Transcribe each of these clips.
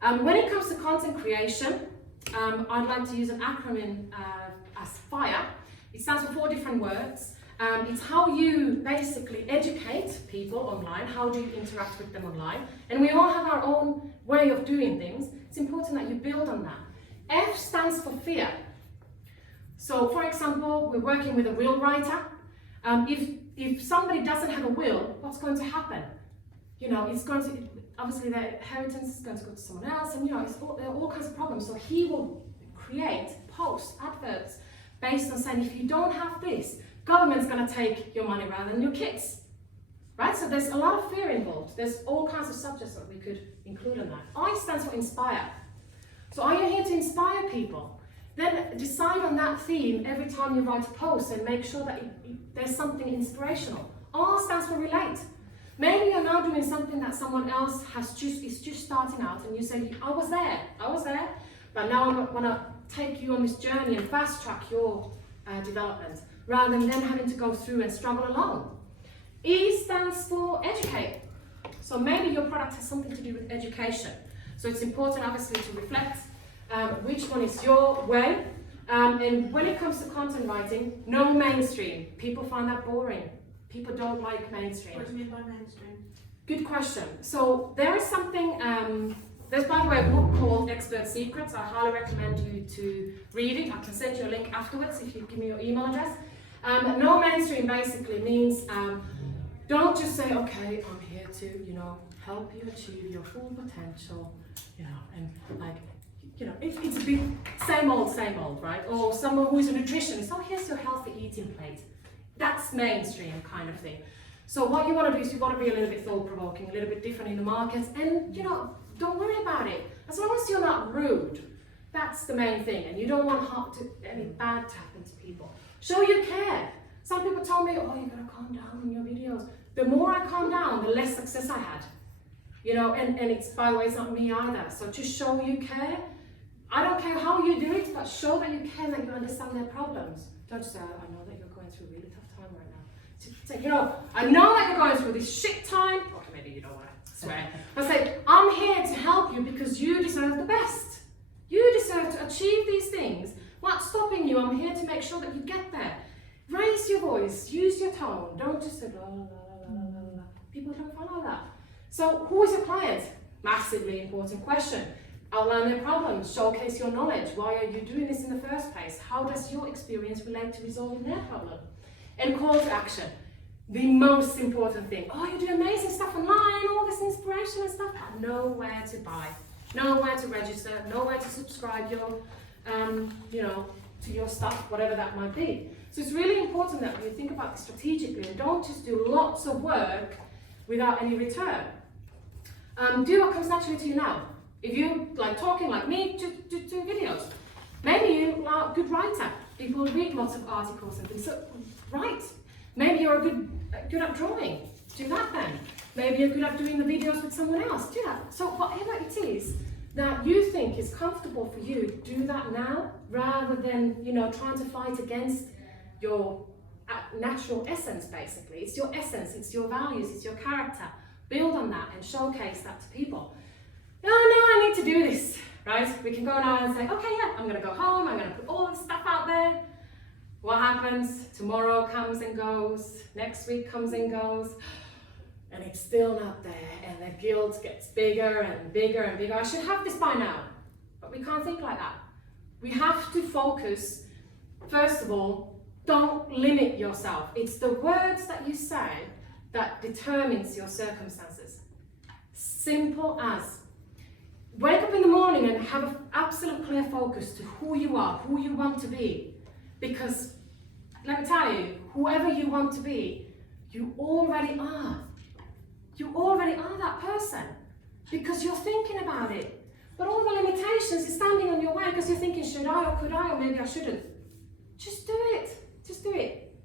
When it comes to content creation, I'd like to use an acronym as FIRE. It stands for 4 different words. It's how you basically educate people online, how do you interact with them online, and we all have our own way of doing things. It's important that you build on that. F stands for fear. So for example, we're working with a will writer. If somebody doesn't have a will, what's going to happen? You know, it's going to, obviously their inheritance is going to go to someone else, and you know, there are all kinds of problems. So he will create posts, adverts, based on saying, if you don't have this, government's going to take your money rather than your kids. Right? So there's a lot of fear involved. There's all kinds of subjects that we could include in that. I stands for inspire. So are you here to inspire people? Then decide on that theme every time you write a post and make sure that there's something inspirational. R stands for relate. Maybe you're now doing something that someone else is just starting out, and you say, I was there, but now I want to take you on this journey and fast track your development, rather than then having to go through and struggle alone. E stands for educate. So maybe your product has something to do with education. So it's important, obviously, to reflect which one is your way. And when it comes to content writing, no mainstream. People find that boring. People don't like mainstream. What do you mean by mainstream? Good question. So there is something, there's by the way a book called Expert Secrets. I highly recommend you to read it. I can send you a link afterwards if you give me your email address. No mainstream basically means don't just say, okay, I'm here to, you know, help you achieve your full potential, you know, and like, you know, it's a bit same old, right? Or someone who's a nutritionist, oh, here's your healthy eating plate. That's mainstream kind of thing. So what you want to do is you want to be a little bit thought-provoking, a little bit different in the market, and, you know, don't worry about it. As long as you're not rude, that's the main thing, and you don't want any bad to happen to people. Show you care. Some people tell me, oh, you gotta calm down in your videos. The more I calm down, the less success I had. You know, and it's, by the way, it's not me either. So just show you care. I don't care how you do it, but show that you care, that you understand their problems. Don't just say, I know that you're going through a really tough time right now. Say, you know, I know that you're going through this shit time. Okay, maybe you don't want to swear. But say, I'm here to help you because you deserve the best. You deserve to achieve these things. What's stopping you? I'm here to make sure that you get there. Raise your voice, use your tone. Don't just say, la, la, la, la, la, la. People don't follow that. So who is your client? Massively important question. Outline their problems, showcase your knowledge. Why are you doing this in the first place? How does your experience relate to resolving their problem? And call to action. The most important thing. Oh, you do amazing stuff online, all this inspiration and stuff. Know where to buy, know where to register, know where to subscribe your, you know, to your stuff, whatever that might be. So it's really important that you think about this strategically and don't just do lots of work without any return. Do what comes naturally to you now. If you like talking like me, just do videos. Maybe you are a good writer. People read lots of articles and things, so write. Maybe you're good at drawing. Do that then. Maybe you're good at doing the videos with someone else. Do that. So whatever it is that you think is comfortable for you, do that now, rather than, you know, trying to fight against your natural essence, basically. It's your essence, it's your values, it's your character. Build on that and showcase that to people. No, I need to do this, right? We can go now and say, okay, yeah, I'm going to go home, I'm going to put all this stuff out there. What happens? Tomorrow comes and goes, next week comes and goes, and it's still not there, and the guilt gets bigger and bigger and bigger. I should have this by now, but we can't think like that. We have to focus, first of all, don't limit yourself. It's the words that you say that determines your circumstances. Simple as. Wake up in the morning and have an absolute clear focus to who you are, who you want to be. Because, let me tell you, whoever you want to be, you already are. You already are that person. Because you're thinking about it. But all the limitations is standing on your way because you're thinking, should I or could I or maybe I shouldn't. Just do it. Just do it.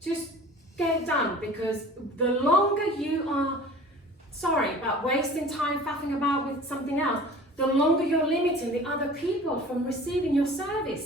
Just get it done, because the longer you are about wasting time faffing about with something else, the longer you're limiting the other people from receiving your service.